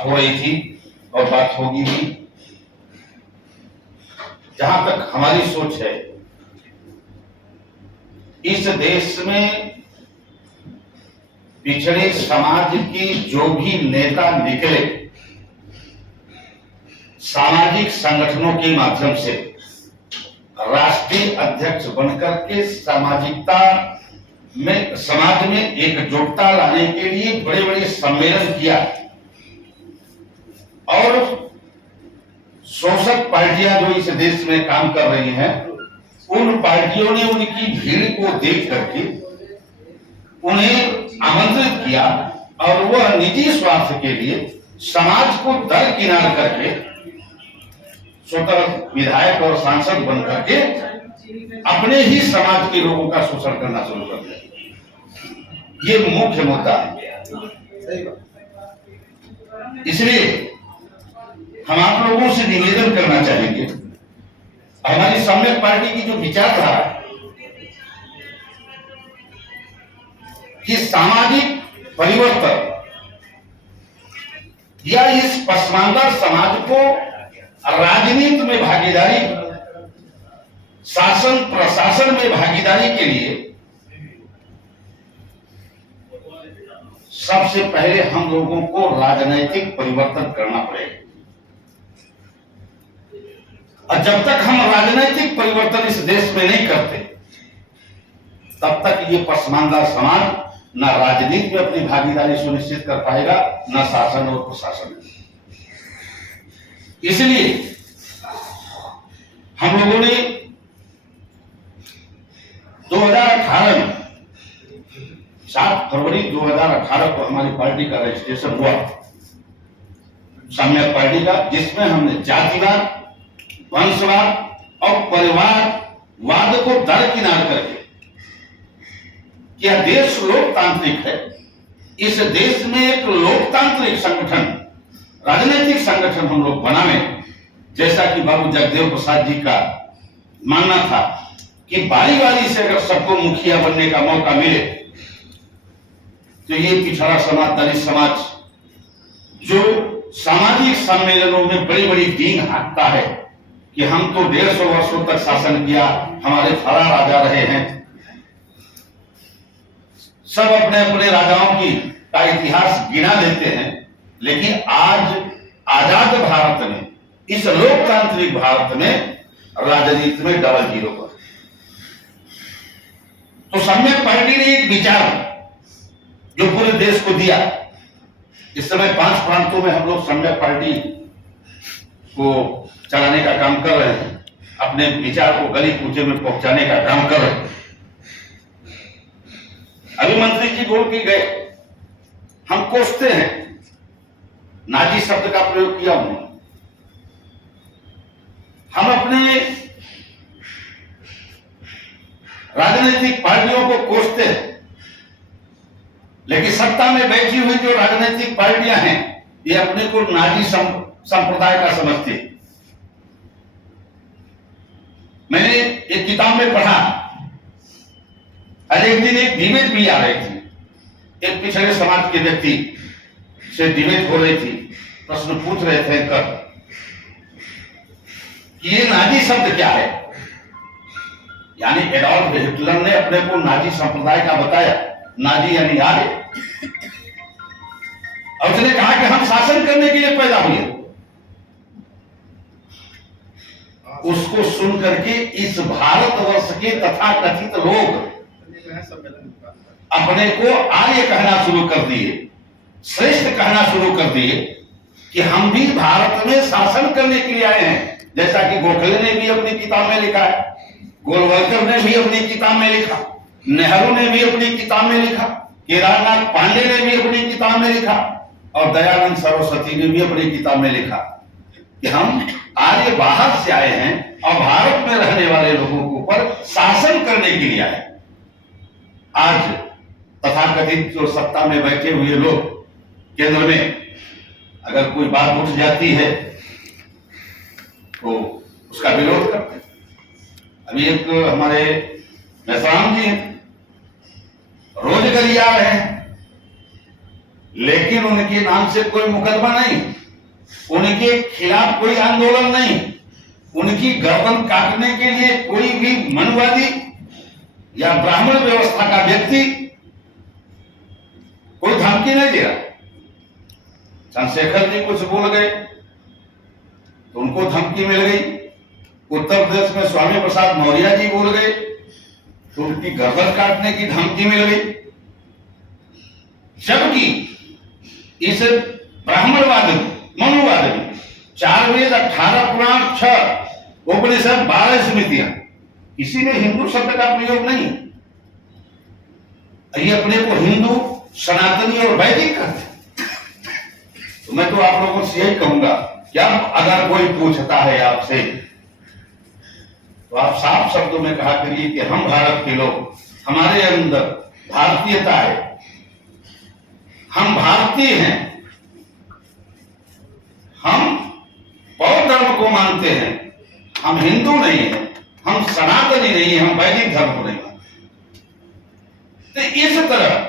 बात हो रही थी और बात होगी भी। जहां तक हमारी सोच है, इस देश में पिछड़े समाज के जो भी नेता निकले, सामाजिक संगठनों के माध्यम से राष्ट्रीय अध्यक्ष बनकर के सामाजिकता में, समाज में एकजुटता लाने के लिए बड़े बड़े सम्मेलन किया और शोषक पार्टियां जो इस देश में काम कर रही हैं, उन पार्टियों ने उनकी भीड़ को देख करके उन्हें आमंत्रित किया और वह निजी स्वार्थ के लिए समाज को दरकिनार करके स्वतः विधायक और सांसद बन करके अपने ही समाज के लोगों का शोषण करना शुरू कर दिया। ये मुख्य मुद्दा है। इसलिए हम आप लोगों से निवेदन करना चाहेंगे, हमारी सम्यक पार्टी की जो विचारधारा कि सामाजिक परिवर्तन या इस पसमानदा समाज को राजनीति में भागीदारी, शासन प्रशासन में भागीदारी के लिए सबसे पहले हम लोगों को राजनीतिक परिवर्तन करना पड़ेगा। और जब तक हम राजनीतिक परिवर्तन इस देश में नहीं करते, तब तक ये पसमानदा समाज न राजनीति में अपनी भागीदारी सुनिश्चित कर पाएगा, न शासन और प्रशासन। इसलिए हम लोगों ने 2018 में 7 फरवरी 2018 को हमारी पार्टी का रजिस्ट्रेशन हुआ, सम्यक पार्टी का, जिसमें हमने जातिवाद, वंशवाद और परिवारवाद को दरकिनार करके, यह देश लोकतांत्रिक है, इस देश में एक लोकतांत्रिक संगठन, राजनीतिक संगठन हम लोग बनावे। जैसा कि बाबू जगदेव प्रसाद जी का मानना था कि बारी बारी से अगर सबको मुखिया बनने का मौका मिले तो ये पिछड़ा समाज, दलित समाज जो सामाजिक सम्मेलनों में बड़ी बड़ी डींग हाँकता है कि हम तो 150 वर्षों तक शासन किया, हमारे फरा राजा रहे हैं, सब अपने अपने राजाओं की का इतिहास गिना देते हैं, लेकिन आज आजाद भारत में, इस लोकतांत्रिक भारत में राजनीति में डबल जीरो पर। तो सम्यक पार्टी ने एक विचार जो पूरे देश को दिया। इस समय 5 प्रांतों में हम लोग सम्यक पार्टी को चलाने का काम कर रहे हैं, अपने विचार को गली कूचे में पहुंचाने का काम कर रहे हैं। अभी मंत्री जी बोल के गए, हम कोसते हैं, नाजी शब्द का प्रयोग किया उन्होंने। हम अपने राजनीतिक पार्टियों को कोसते हैं, लेकिन सत्ता में बैठी हुई जो राजनीतिक पार्टियां हैं, ये अपने को नाजी संप्रदाय का समझती है। मैंने एक किताब में पढ़ा, एक दिन एक डिबेट भी आ रही थी, एक पिछड़े समाज के व्यक्ति से डिबेट हो रही थी, प्रश्न पूछ रहे थे कर कि ये नाजी शब्द क्या है। यानी एडॉल्फ हिटलर ने अपने को नाजी संप्रदाय का बताया, नाजी यानी आगे, और उसने कहा कि हम शासन करने के लिए पैदा हुए। उसको सुन करके इस भारतवर्ष के तथाकथित लोग अपने को आर्य कहना शुरू कर दिए, श्रेष्ठ कहना शुरू कर दिए कि हम भी भारत में शासन करने के लिए आए हैं। जैसा कि गोखले ने भी अपनी किताब में लिखा है, गोलवलकर ने भी अपनी किताब में लिखा, नेहरू ने भी अपनी किताब में लिखा, केदारनाथ पांडे ने भी अपनी किताब में लिखा, और दयानंद सरस्वती ने भी अपनी किताब में लिखा कि हम आर्य बाहर से आए हैं और भारत में रहने वाले लोगों के ऊपर शासन करने के लिए आए। आज तथाकथित जो सत्ता में बैठे हुए लोग केंद्र में, अगर कोई बात उठ जाती है तो उसका विरोध करते हैं। अभी एक हमारे मेहसान जी हैं, रोज गरिया रहे हैं, लेकिन उनके नाम से कोई मुकदमा नहीं, उनके खिलाफ कोई आंदोलन नहीं, उनकी गर्दन काटने के लिए कोई भी मनुवादी या ब्राह्मण व्यवस्था का व्यक्ति कोई धमकी नहीं दे रहा। चंद्रशेखर जी कुछ बोल गए तो उनको धमकी मिल गई, उत्तर प्रदेश में स्वामी प्रसाद मौर्य जी बोल गए तो उनकी गर्दन काटने की धमकी मिल गई। जबकि इस ब्राह्मणवाद मनुवाद में 4 वेद 18 पुराण 6 उपनिषद 12 स्मृतियां, किसी ने हिंदू शब्द का प्रयोग नहीं। ये अपने को हिंदू सनातनी और वैदिक कहते हैं। तो मैं तो आप लोगों से यही कहूंगा कि अब अगर कोई पूछता है आपसे तो आप साफ शब्दों में कहा करिए कि हम भारत के लोग, हमारे अंदर भारतीयता है, हम भारतीय हैं, हम बौद्ध धर्म को मानते हैं, हम हिंदू नहीं है, हम सनातनी नहीं है, हम वैदिक धर्म को नहीं मानते। तो इस तरह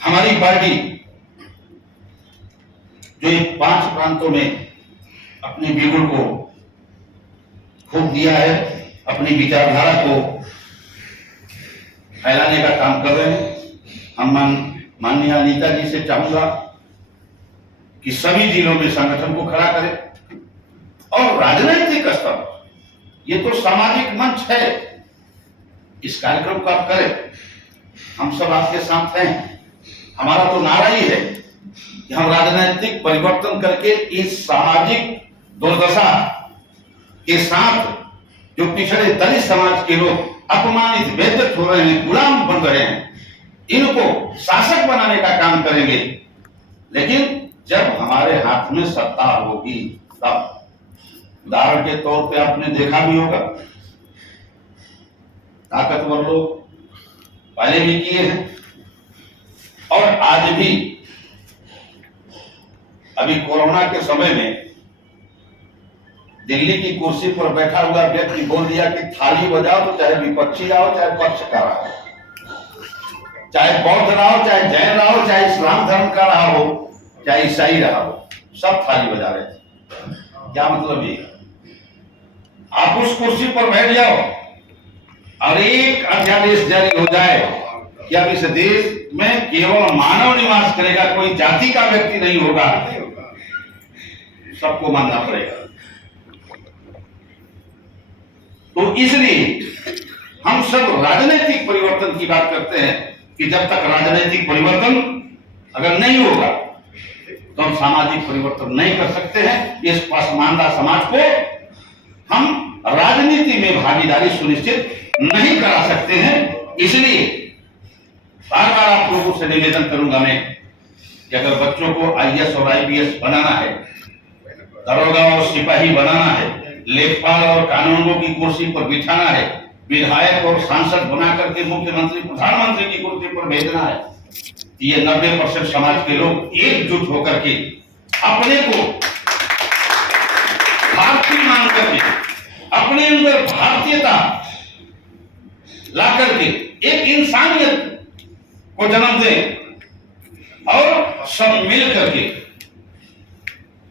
हमारी पार्टी जो ये 5 प्रांतों में अपनी बिगुल को फूंक दिया है, अपनी विचारधारा को फैलाने का काम कर रहे हैं। हम माननीय अनीता जी से चाहूंगा कि सभी जिलों में संगठन को खड़ा करें और राजनीतिक स्तर, ये तो सामाजिक मंच है, इस कार्यक्रम को आप करें, हम सब आपके साथ हैं। हमारा तो नारा ही है कि हम राजनीतिक परिवर्तन करके इस सामाजिक दुर्दशा के साथ जो पिछड़े दलित समाज के लोग अपमानित बेइज्जत हो रहे हैं, गुलाम बन रहे हैं, इनको शासक बनाने का काम करेंगे। लेकिन जब हमारे हाथ में सत्ता होगी तब, उदाहरण के तौर पे आपने देखा भी होगा, ताकतवर लोग पहले भी किए हैं और आज भी। अभी कोरोना के समय में दिल्ली की कुर्सी पर बैठा हुआ व्यक्ति बोल दिया कि थाली बजाओ तो चाहे विपक्षी आओ चाहे पक्षकार आओ, चाहे बौद्ध रहा हो, चाहे जैन रहा हो, चाहे इस्लाम धर्म का रहा हो, चाहे ईसाई रहा हो, सब थाली बजा रहे थे। क्या मतलब ये? आप उस कुर्सी पर बैठ जाओ और एक अध्यादेश जारी हो जाए कि अब इस देश में केवल मानव निवास करेगा, कोई जाति का व्यक्ति नहीं होगा, सबको मानना पड़ेगा। तो इसलिए हम सब राजनीतिक परिवर्तन की बात करते हैं कि जब तक राजनीतिक परिवर्तन अगर नहीं होगा तो हम सामाजिक परिवर्तन नहीं कर सकते हैं। इस पसमानदा समाज को हम राजनीति में भागीदारी सुनिश्चित नहीं करा सकते हैं। इसलिए बार बार आप लोगों से निवेदन करूंगा मैं कि अगर बच्चों को IAS और IPS बनाना है, दरोगा और सिपाही बनाना है, लेखपाल और कानूनों की कुर्सी पर बिठाना है, विधायक और सांसद बना करके मुख्यमंत्री प्रधानमंत्री की कुर्सी पर भेजना है, ये 90% समाज के लोग एकजुट होकर के अपने को भारतीय मान करके, अपने अंदर भारतीयता ला करके एक इंसानियत को जन्म दें और सब मिल करके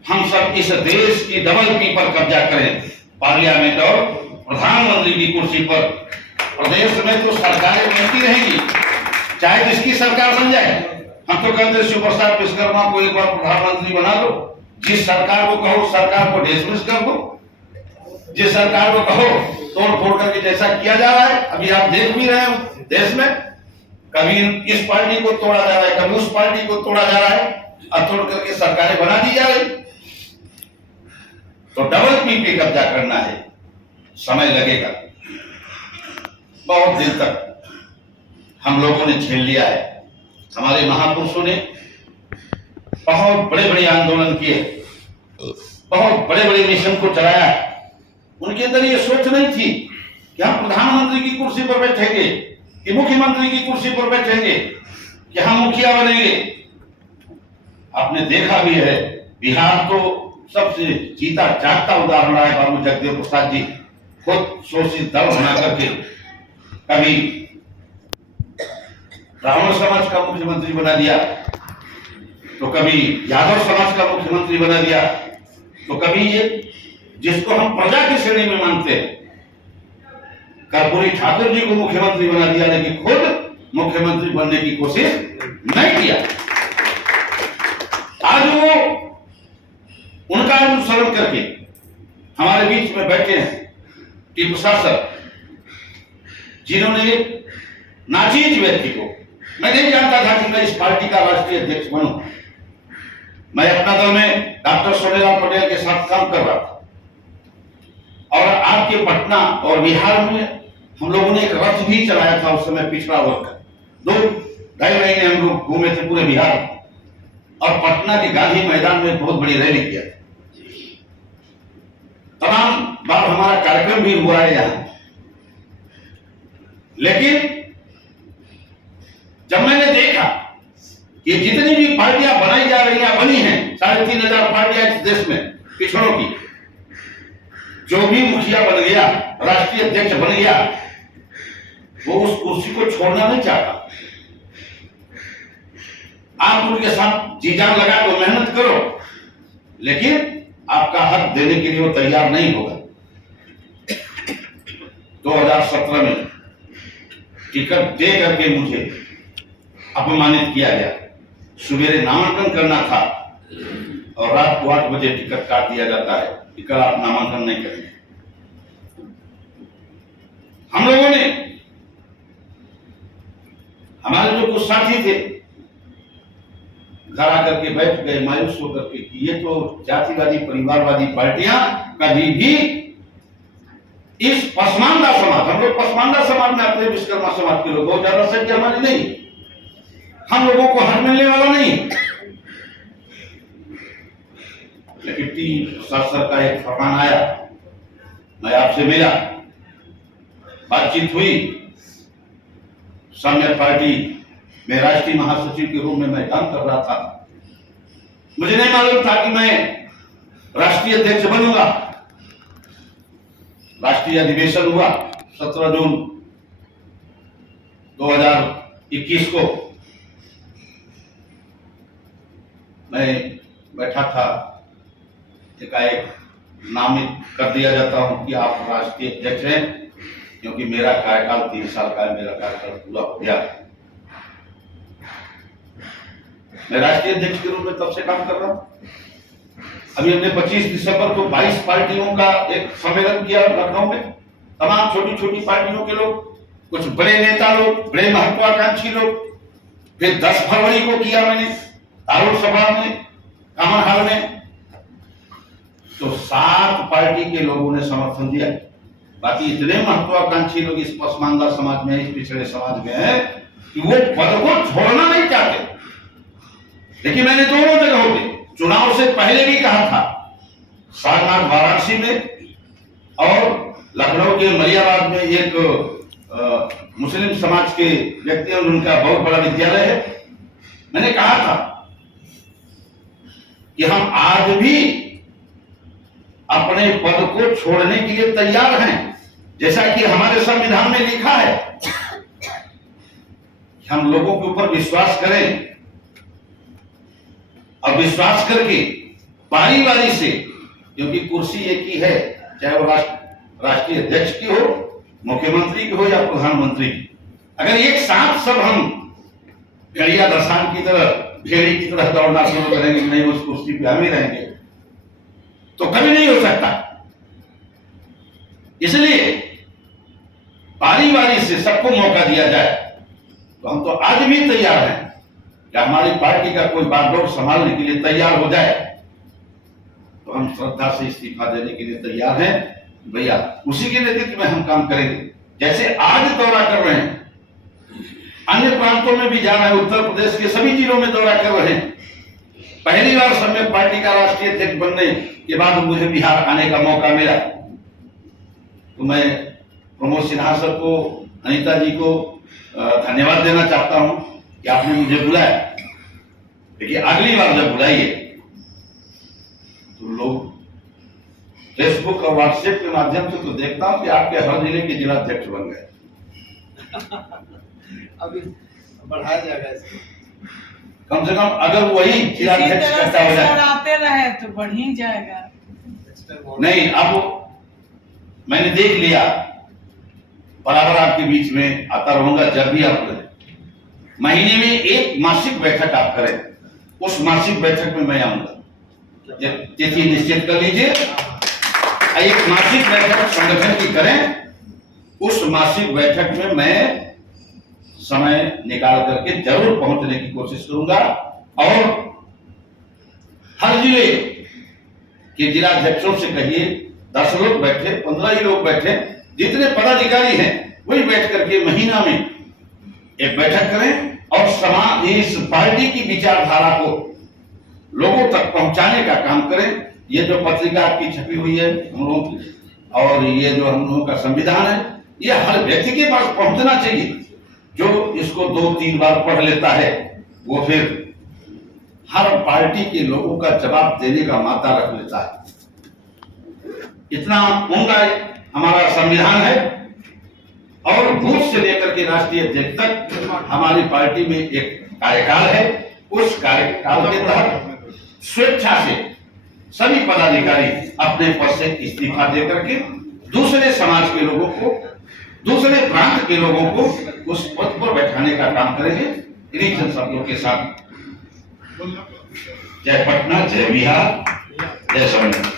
हम सब इस देश की डबल पी पर कब्जा करें, पार्लियामेंट और प्रधानमंत्री की कुर्सी पर। प्रदेश में तो सरकारें बनती रहेंगी, चाहे जिसकी सरकार बन जाए। हम तो कहते हैं सुप्रसाद विश्वकर्मा को एक बार प्रधानमंत्री बना दो, जिस सरकार को कहो सरकार को डिसमिस कर दो, जिस सरकार को कहो तोड़ फोड़ करके जैसा किया जा रहा है। अभी आप देख भी रहे हो देश में, कभी इस पार्टी को तोड़ा जा रहा है, कभी उस पार्टी को तोड़ा जा रहा है, और तोड़ करके सरकारें बना दी जा रही। तो डबल पी पे कब्जा करना है, समय लगेगा, बहुत दिन तक हम लोगों ने झेल लिया है। हमारे महापुरुषों ने बहुत बड़े बड़े आंदोलन किए, बहुत बड़े बड़े मिशन को चलाया। उनके अंदर ये सोच नहीं थी कि हम प्रधानमंत्री की कुर्सी पर बैठेंगे, कि मुख्यमंत्री की कुर्सी पर बैठेंगे, कि हम मुखिया बनेंगे। आपने देखा भी है, बिहार तो सबसे जीता जागता उदाहरण है। बाबू जगदेव प्रसाद जी खुद शोषित दल बना करके कभी ब्राह्मण समाज का मुख्यमंत्री बना दिया, तो कभी यादव समाज का मुख्यमंत्री बना दिया, तो कभी ये जिसको हम प्रजा की श्रेणी में मानते हैं कर्पूरी ठाकुर जी को मुख्यमंत्री बना दिया, लेकिन खुद मुख्यमंत्री बनने की कोशिश नहीं किया। आज वो उनका अनुसरण करके हमारे बीच में बैठे हैं टीपू शासक, जिन्होंने नाचीज व्यक्ति को, मैं नहीं जानता था कि मैं इस पार्टी का राष्ट्रीय अध्यक्ष बनूं। मैं अपना दल में डॉक्टर सोनेलाल पटेल के साथ काम कर रहा था, और आपके पटना और बिहार में हम लोगों ने एक रथ भी चलाया था। उस समय पिछड़ा वर्ग का 2-2.5 महीने हम लोग घूमे थे पूरे बिहार में, और पटना के गांधी मैदान में बहुत बड़ी रैली किया। तमाम बार हमारा कार्यक्रम भी हुआ है यहाँ। लेकिन जब मैंने देखा कि जितनी भी पार्टियां बनाई जा रही हैं, बनी हैं 3,500 पार्टियां इस देश में पिछड़ों की, जो भी मुखिया बन गया, राष्ट्रीय अध्यक्ष बन गया, वो उस कुर्सी को छोड़ना नहीं चाहता। आप उनके साथ जी जान लगा तो मेहनत करो, लेकिन आपका हक देने के लिए वो तैयार नहीं होगा। 2017 में टिकट दे करके मुझे अपमानित किया गया। सुबेरे नामांकन करना था और रात को 8 बजे टिकट काट दिया जाता है कि कल आप नामांकन नहीं करेंगे। हम लोगों ने, हमारे जो कुछ साथी थे, घर आकर के बैठ गए मायूस होकर के कि ये तो जातिवादी परिवारवादी पार्टियां कभी भी इस पसमानदा समाज, हम लोग पसमानदा समाज में आते हैं, विश्वकर्मा समाज के लोग, बहुत ज्यादा संख्या हमारी नहीं, हम लोगों को हक मिलने वाला नहीं। लेकिन टी सर का एक फरमान आया, मैं आपसे मिला, बातचीत हुई। साम्य पार्टी में राष्ट्रीय महासचिव के रूप में मैं काम कर रहा था। मुझे नहीं मालूम था कि मैं राष्ट्रीय अध्यक्ष बनूंगा। राष्ट्रीय अधिवेशन हुआ 17 जून 2021 को। मैं बैठा था, एकाएक नामित कर दिया जाता हूं कि आप राष्ट्रीय अध्यक्ष हैं, क्योंकि मेरा कार्यकाल 3 साल का है, मेरा कार्यकाल पूरा हो गया। मैं राष्ट्रीय अध्यक्ष के रूप में तब से काम कर रहा हूं। अभी हमने 25 दिसंबर को 22 पार्टियों का एक सम्मेलन किया लखनऊ में। तमाम छोटी छोटी पार्टियों के लोग, कुछ बड़े नेता लोग, बड़े महत्वाकांक्षी लोग। फिर 10 फरवरी को किया मैंने दारुल सभा में, कॉमन हॉल में, तो 7 पार्टी के लोगों ने समर्थन दिया। बाकी इतने महत्वाकांक्षी लोग इस पसमानदा समाज में, इस पिछड़े समाज में है कि वो पद को छोड़ना नहीं चाहते। लेकिन मैंने दोनों जगहों पे चुनाव से पहले भी कहा था, सारनाथ वाराणसी में और लखनऊ के मलियाबाद में एक मुस्लिम समाज के व्यक्तियों, उनका बहुत बड़ा विद्यालय है। मैंने कहा था कि हम आज भी अपने पद को छोड़ने के लिए तैयार हैं, जैसा कि हमारे संविधान में लिखा है। हम लोगों के ऊपर विश्वास करें और विश्वास करके बारी बारी से, क्योंकि कुर्सी एक ही है, चाहे वो राष्ट्रीय अध्यक्ष की हो, मुख्यमंत्री की हो या प्रधानमंत्री की। अगर एक साथ सब हम भेड़िया दर्शन की तरह, भेड़ी की तरह दौड़ना शुरू करेंगे, नहीं उस कुर्सी पे हम ही रहेंगे, तो कभी नहीं हो सकता। इसलिए बारी बारी से सबको मौका दिया जाए। तो हम तो आज भी तैयार हैं कि हमारी पार्टी का कोई बागडोर संभालने के लिए तैयार हो जाए, तो हम श्रद्धा से इस्तीफा देने के लिए तैयार हैं। भैया उसी के नेतृत्व में हम काम करेंगे। जैसे आज दौरा कर रहे हैं, अन्य प्रांतों में भी जा रहे हैं, उत्तर प्रदेश के सभी जिलों में दौरा कर रहे हैं। पहली बार समय पार्टी का राष्ट्रीय अध्यक्ष बनने के बाद मुझे बिहार आने का मौका मिला, तो मैं प्रमोद सिन्हा सर को, अनीता जी को धन्यवाद देना चाहता हूं कि आपने मुझे बुलाया। देखिए अगली बार जब बुलाइए तो लोग फेसबुक और व्हाट्सएप के माध्यम से तो देखता हूं कि आपके हर जिले के जिला अध्यक्ष बन गए। अभी बढ़ाया जाएगा इसको। कम से कम अगर वही इसी जिलाध्यक्ष तरह करता से हो जाए। सराहते रहे तो बढ़ ही जाएगा। नहीं, अब मैंने देख लिया, बराबर आपके बीच में आता रहूंगा। जब भी आप महीने में एक मासिक बैठक आप करें, उस मासिक बैठक में मैं आऊंगा। तिथि निश्चित कर लीजिए, एक मासिक बैठक संगठन की करें, उस मासिक बैठक में मैं समय निकाल करके जरूर पहुंचने की कोशिश करूंगा। और हर जिले के जिलाध्यक्षों से कहिए 10 लोग बैठे, 15 ही लोग बैठे, जितने पदाधिकारी हैं वही बैठ करके महीना में एक बैठक करें और समाज इस पार्टी की विचारधारा को लोगों तक पहुंचाने का काम करें। ये जो पत्रिका आपकी छपी हुई है हम लोगों की, और ये जो हम लोगों का संविधान है, ये हर व्यक्ति के पास पहुंचना चाहिए। जो इसको 2-3 बार पढ़ लेता है वो फिर हर पार्टी के लोगों का जवाब देने का माता रख लेता है। इतना उमदा हमारा संविधान है। और बूथ से लेकर के राष्ट्रीय अध्यक्ष तक हमारी पार्टी में एक कार्यकाल है। उस कार्यकाल के तहत स्वेच्छा से सभी पदाधिकारी अपने पद से इस्तीफा दे करके दूसरे समाज के लोगों को, दूसरे प्रांत के लोगों को उस पद पर बैठाने का काम करेंगे। इन्हीं जन शब्दों के साथ जय पटना, जय बिहार, जय संविधान।